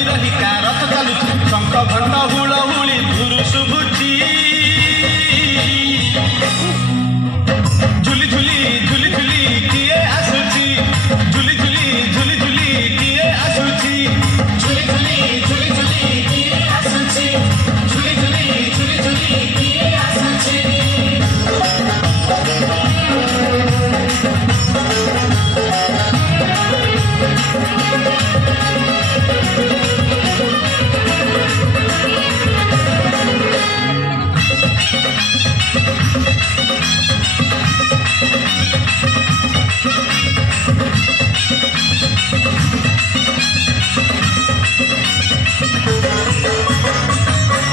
ରହି ରହିକା ରଥ ଚାଲୁଛି ଶଙ୍ଖ ଘଣ୍ଟ ହୁଳହୁଳି ଧୁରୁ ଶୁଭୁଛି ଝୁଲି ଝୁଲି ଝୁଲି ଝୁଲି କିଏ ଆସୁଛି ଝୁଲି ଝୁଲି ଝୁଲି ଝୁଲି କିଏ ଆସୁଛି ଝୁଲି ଝୁଲି ଝୁଲି ଝୁଲି କିଏ ଆସୁଛି ଝୁଲି ଝୁଲି ଝୁଲି ଝୁଲି କିଏ ଆସୁଛି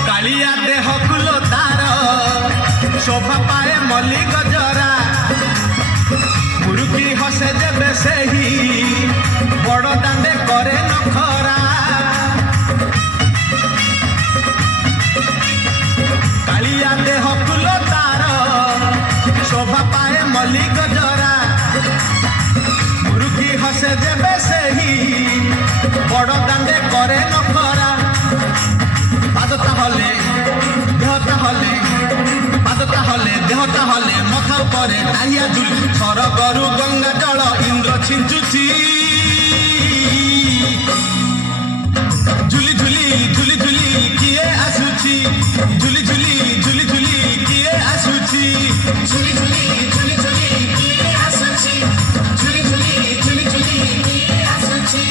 କାଳିଆ ଦେହ ଫୁଲ ତାର ଶୋଭା ପାଏ ମଲ୍ଲି ଗଜରା ମୁରୁକି ହସେ ଯେବେ ସେହି ବଡ଼ ଦାଣ୍ଡେ କରେ ନଖରା କାଳିଆ ଦେହ ଫୁଲ ତାର ଶୋଭା ପାଏ ମଲ୍ଲି ଗଜରା ମୁରୁକି ହସେ ଯେବେ ସେହି ବଡ଼ ଦାଣ୍ଡେ କରେ ନଖରା পাদতা হলে দেহতা হলে পাদতা হলে দেহতা হলে মথা উপরে টাইয়া ঝুলি সরগরু গঙ্গা জল ইন্দ্র ছিঞ্চুছি ঝুলি ঝুলি ঝুলি ঝুলি কিয়ে আসুছি ঝুলি ঝুলি ঝুলি ঝুলি কিয়ে আসুছি ঝুলি ঝুলি ঝুলি ঝুলি কিଏ ଆସୁଛି ଝୁଲି ଝୁଲି ଝୁଲି ଝୁଲି କିଏ ଆସୁଛି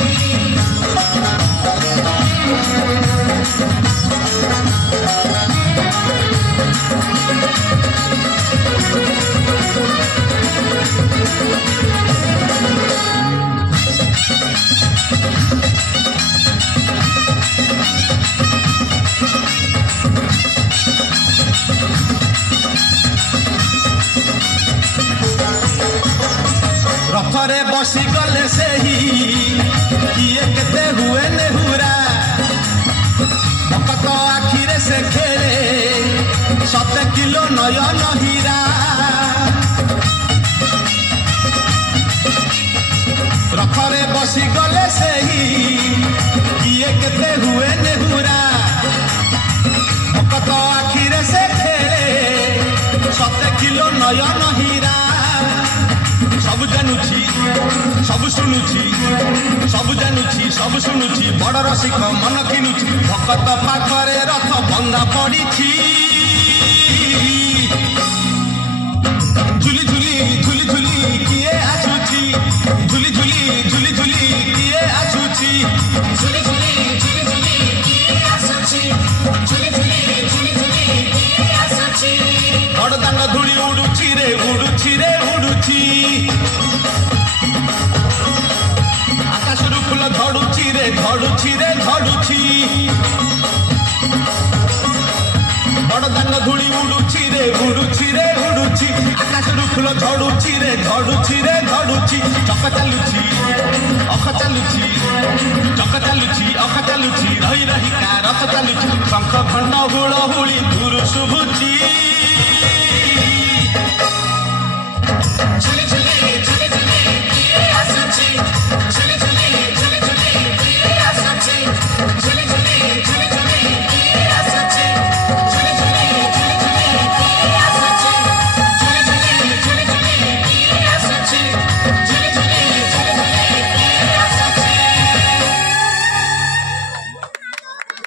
ରଥରେ ବସି ଗଲେ ସେହି କିଏ କେତେ ହୁଏ ନେହୁରା ଭକତ ଆଖିରେ ସେ ଖେଳେ 7 କିଲୋ ନୟନ ହୀରା ରଥରେ ବସି ଗଲେ ସେହି କିଏ କେତେ ହୁଏ ନେହୁରା ଭକତ ଆଖିରେ ସେ ଖେଳେ 7 କିଲୋ ନୟନ ହୀରା ସବୁ ଜାଣୁଛି ସବୁ ଶୁଣୁଛି ସବୁ ଜାଣୁଛି ସବୁ ଶୁଣୁଛି ବଡ଼ ରସିକ ମନ କିଣୁଛି ଭକତ ପାଖରେ ରଥ ବନ୍ଧା ପଡ଼ିଛି ଝୁଲି ଝୁଲି ଝୁଲି ଝୁଲି କିଏ ଆସୁଛି ଝୁଲି ଝୁଲି ଝୁଲି ଝୁଲି କିଏ ଆସୁଛି ଝୁଲି ଝୁଲି ଝୁଲି ଝୁଲି କିଏ ଆସୁଛି ଝୁଲି ଝୁଲି ଝୁଲି ଝୁଲି କିଏ ଆସୁଛି ବଡ଼ ଦାଣ୍ଡ ଧୂଳି ଉଡୁଛି ରେ ଉଡୁଛି ରେ ଉଡୁଛି ଆକାଶରୁ ଫୁଲ ଝଡୁଛି ରେ ଝଡୁଛି ରେ ଝଡୁଛି ବଡ଼ ଦାଣ୍ଡ ଧୂଳି ଉଡୁଛି ରେ ଉଡୁଛି ରେ ଉଡୁଛି ଆକାଶରୁ ଫୁଲ ଝଡୁଛି ରେ ଝଡୁଛି ରେ ଝଡୁଛି ଚକ ଚାଲୁଛି ଅଖ ଚାଲୁଛି ଚକ ଚାଲୁଛି ଅଖ ଚାଲୁଛି ରହି ରହିକା ରଥ ଚାଲୁଛି